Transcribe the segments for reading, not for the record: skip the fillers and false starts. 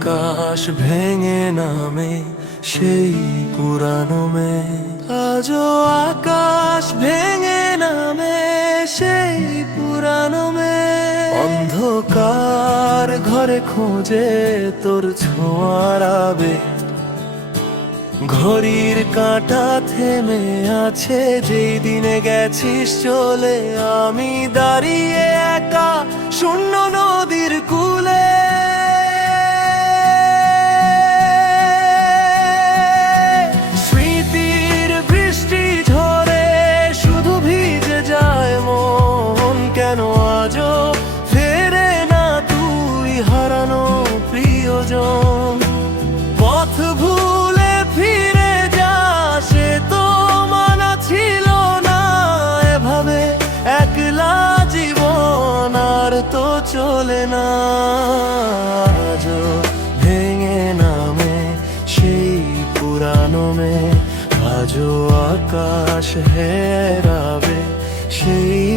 আকাশ ভেঙে নামে সেই পুরানো মেঘ, আজও আকাশ ভেঙে নামে সেই পুরানো মেঘ। অন্ধকার ঘরে খোঁজে তোর ছোঁয়ার আবেগ, ঘড়ির কাঁটা থেমে আছে যেই দিনে গেছিস চলে। আমি দাঁড়িয়ে একা শূন্য নদীর কূলে, স্মৃতির বৃষ্টি ঝরে শুধু ভিজে যায় মন। কেন আজও ফেরে না তুই হারানো প্রিয়জন? পথ ভুলে ফিরে যা, সে তো মানা ছিল না। এভাবে একলা জীবন আর তো চলে না। আজও ভেঙে নামে সেই পুরানো মেঘ, আজও আকাশ হেরাবে সেই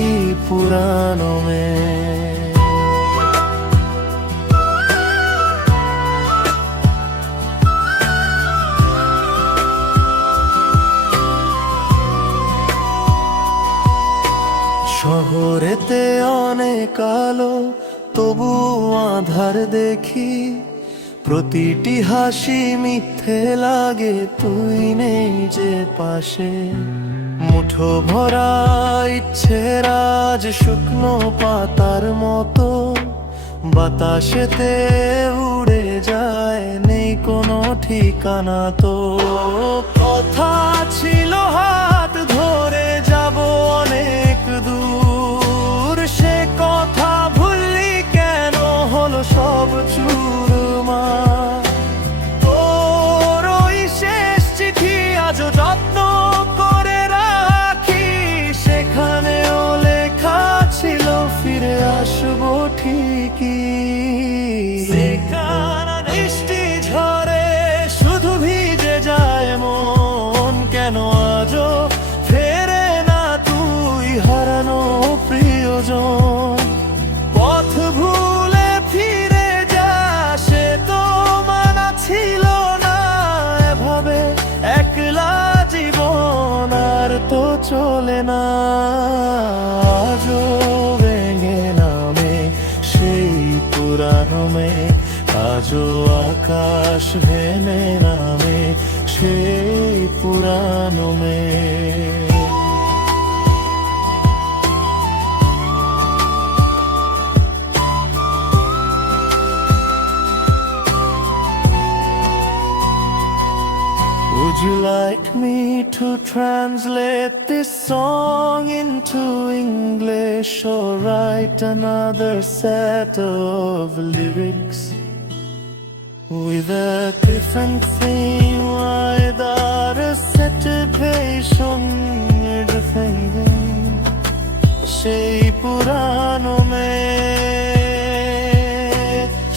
পুরানো মেঘ। শহরেতে অনেক আলো তবু আধার দেখি, প্রতিটি হাসি মিথ্যে লাগে তুই নেই যে পাশে। মুঠো ভরা ইচ্ছের আজ শুকনো পাতার মতো, বাতাসেতে উড়ে যায় নেই কোনো ঠিকানা। তো কথা ছিল হাত ধরে যাব অনেক দূর, সে কথা ভুললি কেন হলো সব চুরমার? তোর ওই শেষ চিঠি আজও যত্ন করে রাখি, সেখানেও লেখা ছিল ফিরে আসবো ঠিকই। সেখানে বৃষ্টি ঝরে শুধু ভিজে যায় মন। কেন আজও ফেরে না তুই হারানো প্রিয়জন? পথ ভুলে ফিরে যা, সে তো মানা ছিল না। এভাবে একলা জীবন আর তো চলে না। আজও ভেঙে নামে সেই পুরানো মেঘ, আজও আকাশ ভেঙে নামে সেই পুরানো মেঘ। Would you like me to translate this song into English, or write another set of lyrics with a different theme? Aidar sette beshonged fengin shei purano mein,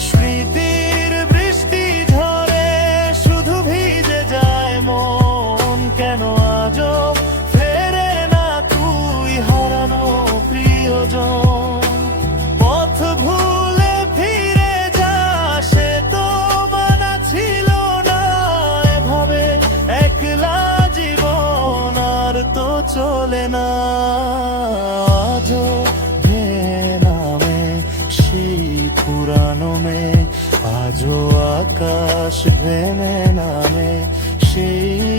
shritir brishti jhore shudhu bhije jay mon. Keno ajo fere na tui harano priyojon? পথ ভুলে ফিরে যা, সে তো মানা ছিল না। এভাবে একলা জীবন আর তো চলে না। আজও ভেঙে নামে সেই পুরানো মেঘ, আজও আকাশ ভেঙে নামে সেই